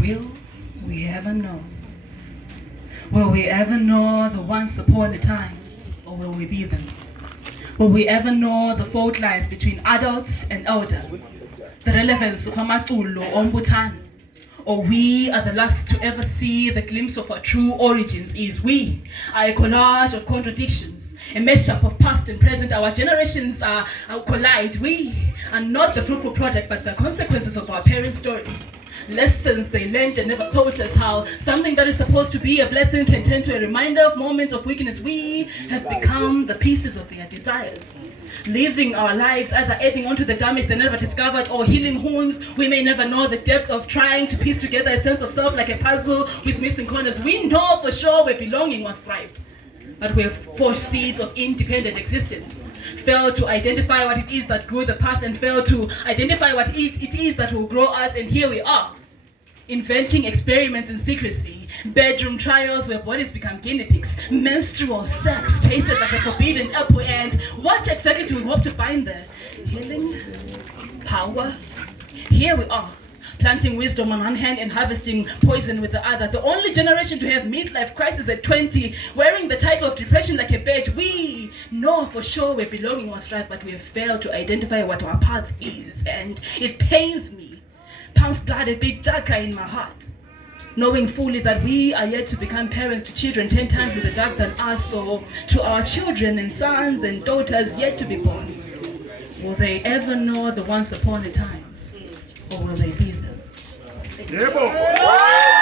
Will we ever know? Will we ever know the once upon a times, or will we be them? Will we ever know the fault lines between adults and elder? The relevance of amaculo ombutan? Or we are the last to ever see the glimpse of our true origins is we are a collage of contradictions, a mashup of past and present. Our generations are collide. We are not the fruitful product, but the consequences of our parents' stories. Lessons they learned and never taught us how something that is supposed to be a blessing can turn to a reminder of moments of weakness. We have become the pieces of their desires, living our lives either adding onto the damage they never discovered or healing wounds. We may never know the depth of trying to piece together a sense of self like a puzzle with missing corners. We know for sure where belonging once thrived, but we have forged seeds of independent existence, failed to identify what it is that grew the past and failed to identify what it is that will grow us. And here we are, inventing experiments in secrecy, bedroom trials where bodies become guinea pigs, menstrual sex tasted like a forbidden apple. And what exactly do we hope to find there? Healing? Power? Here we are, planting wisdom on one hand and harvesting poison with the other. The only generation to have midlife crisis at 20, wearing the title of depression like a badge. We know for sure where belonging was strive, but we have failed to identify what our path is. And it pains me, pounds blood a bit darker in my heart, knowing fully that we are yet to become parents to children 10 times in the dark than us. So to our children and sons and daughters yet to be born, will they ever know the once upon a times, or will they be them? Yeah, boy.